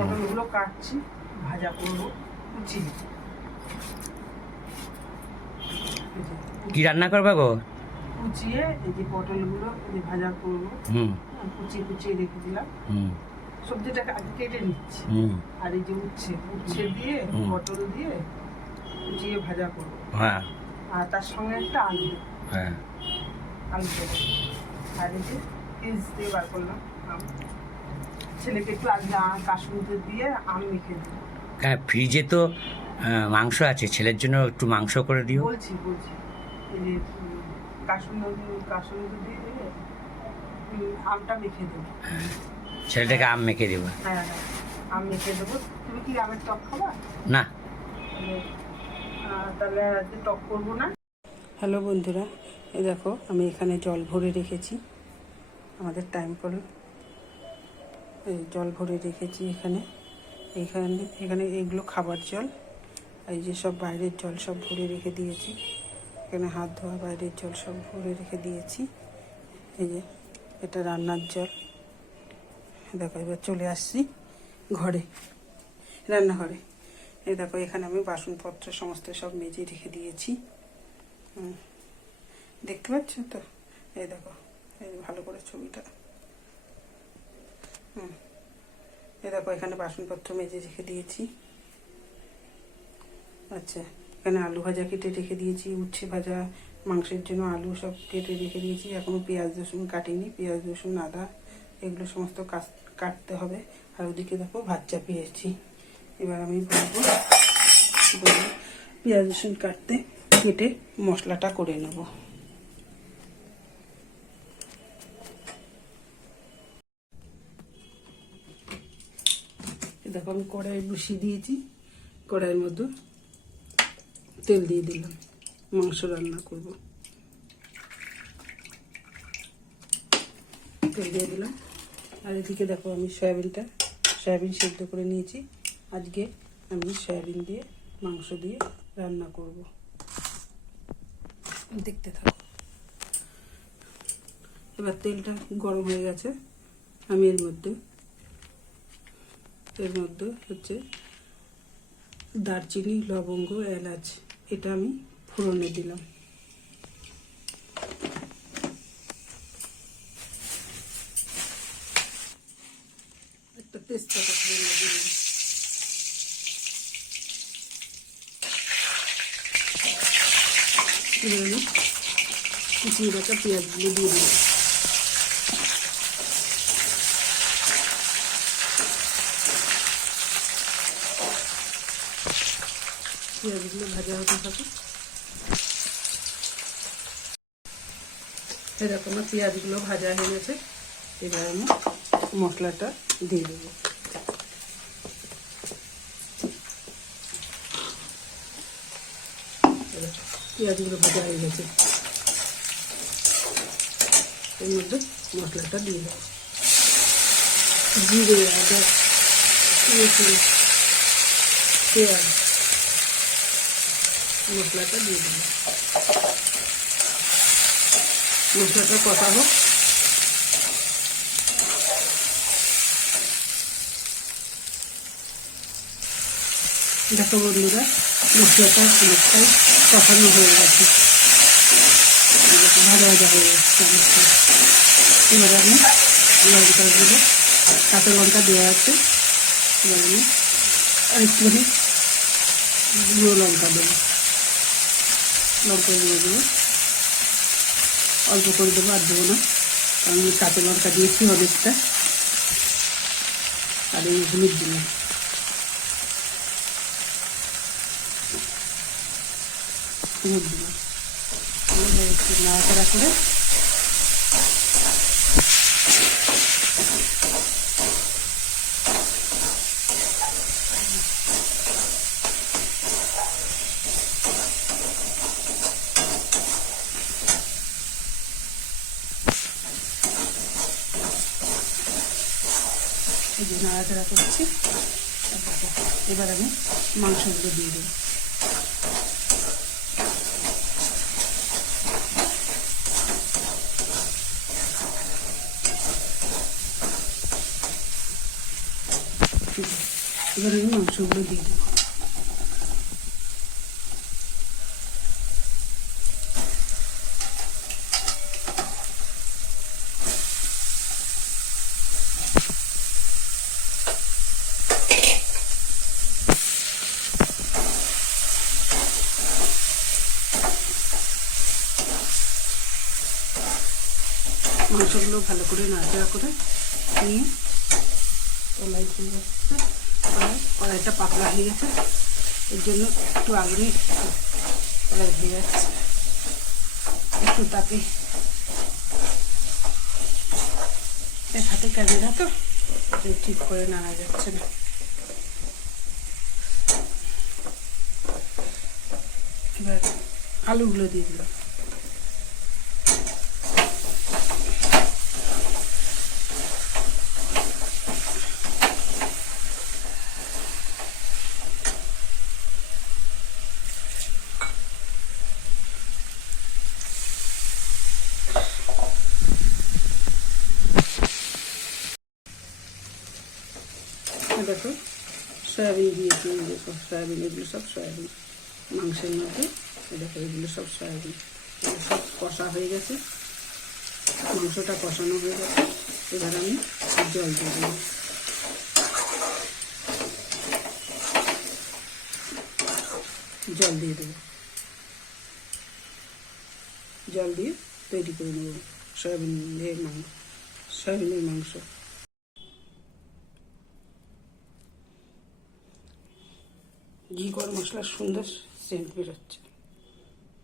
পটলগুলো কাটছি, ভাজা করবো কুচিয়ে। কি রান্না করবে গো? কুচিয়ে এই যে পটলগুলো ভাজা করবো। কুচিয়ে কুচিয়ে রেখে দিলাম। সবজিটাকে আগে কেটে নিচ্ছি। আর এই যে উচ্ছে দিয়ে পটল দিয়ে কুচিয়ে ভাজা করবো। হ্যাঁ। আর তার সঙ্গে একটা আলু। হ্যাঁ। আলু দেবো। আর এই যে ফ্রিজ দিয়ে বার করলাম আম। ছেলেকে একটু আজকে কাশ্মীরে দিয়ে আম মেখে দেবো। হ্যাঁ, ফ্রিজে তো মাংস আছে, ছেলের জন্য একটু মাংস করে দিও। বলছি এই যে কাশ্মীরে দিয়ে দিয়ে আমটা মেখে দেবো। ছেলেটাকে আম মেখে দেবো। হ্যাঁ, আম মেখে দেবো। তুমি কি আমের টক খাবা? না। তাহলে আজকে টক করবো না। হ্যালো বন্ধুরা, এই দেখো আমি এখানে জল ভরে রেখেছি। আমাদের টাইম করো, এই জল ভরে রেখেছি এখানে। এখানে এগুলো খাবার জল, এই যে সব বাইরের জল সব ভরে রেখে দিয়েছি। এখানে হাত ধোয়া বাইরের জল সব ভরে রেখে দিয়েছি। এই যে এটা রান্নার জল। দেখো এবার চলে আসছি ঘরে, রান্নাঘরে। এই দেখো এখানে আমি বাসনপত্র সমস্ত সব মেজে রেখে দিয়েছি। দেখতে পাচ্ছ তো? এই দেখো, এই ভালো করে ছবিটা। এই দেখো এখানে বাসনপত্র মেজে রেখে দিয়েছি। আচ্ছা, এখানে আলু ভাজা কেটে রেখে দিয়েছি, উচ্ছে ভাজা, মাংসের জন্য আলু সব কেটে রেখে দিয়েছি। এখনো পেঁয়াজ রসুন কাটিনি, পেঁয়াজ রসুন আদা এগুলো সমস্ত কাটতে হবে। আর ওদিকে দেখো ভাত চাপিয়েছি। এবার আমি বলবো পেঁয়াজ রসুন কেটে মশলাটা করে নেব। দেখো আমি কড়াই বসিয়ে দিয়েছি। কড়াইয়ের মধ্যে তেল দিয়ে দিলাম, মাংস রান্না করব। তেল দিয়ে দিলাম। আর এদিকে দেখো আমি সয়াবিন সেদ্ধ করে নিয়েছি। আজকে আমি সয়াবিন দিয়ে মাংস দিয়ে রান্না করব। দেখতে থাকো। এবার তেলটা গরম হয়ে গেছে। আমি এর মধ্যে হচ্ছে দারচিনি, লবঙ্গ, এলাচ এটা আমি ফোড়নে দিলাম। একটা তেজপাতা ফোড়নে দিলাম। কুচিয়ে রাখা পেঁয়াজগুলো দিয়ে দিলাম। পেঁয়াজগুলো ভাজা হতে থাকে। এরকম পেঁয়াজগুলো ভাজা হয়ে গেছে। এবার আমি মশলাটা দিয়ে দেবো। পেঁয়াজগুলো ভাজা হয়ে গেছে, এর মধ্যে মশলাটা দিয়ে দেবো। জিরে, আদা, রসুন, পেঁয়াজ মশলাটা দিয়ে দেবো। মশলাটা কষাবো। দেখো বন্ধুরা, মশলাটা অনেকটাই কষানো হয়ে গেছে, ভাজা ভাজা হয়ে যাচ্ছে অনেকটা। এবার আমি লঙ্কাগুলো, কাঁচা লঙ্কা দেওয়া আছে, এবার আমি আরেকটুখানি গুঁড়ো লঙ্কা দেবো। লঙ্কা দিয়ে দেবো, অল্প করে দেবো, আর দেবো না, কারণ কাঁচা লঙ্কা দিয়েছি অনেকটা। আর এই হলুদ দিলাম। একটু নাড়াচাড়া করে এই যে নাড়াচাড়া করছি। এবার আমি মাংসগুলো দিয়ে দেবো। এবার আমি মাংসগুলো দিয়ে দেবো। মাংসগুলো ভালো করে নাড়াচাড়া করে নিয়ে কড়াই দিয়ে যাচ্ছে। কড়াইটা পাতলা হয়ে গেছে, এর জন্য একটু আগুনে কড়াই হয়ে যাচ্ছে, একটু তাপে। এক হাতে ক্যামেরা তো ঠিক করে নাড়া যাচ্ছে না। এবার আলুগুলো দিয়ে দিলাম। দেখো সয়াবিন দিয়েছি, দেখো সয়াবিন, এগুলো সব সয়াবিন মাংসের মধ্যে। দেখো এগুলো সব সয়াবিন, এগুলো সব কষা হয়ে গেছে, মাংসটা কষানো হয়ে গেছে। এবার আমি জল দিয়ে দেবো। জল দিয়ে দেবো, জল দিয়ে তৈরি করে নেব সয়াবিনের মাংস। ঘি গরম মশলার সুন্দর সেন্ট বেরোচ্ছে।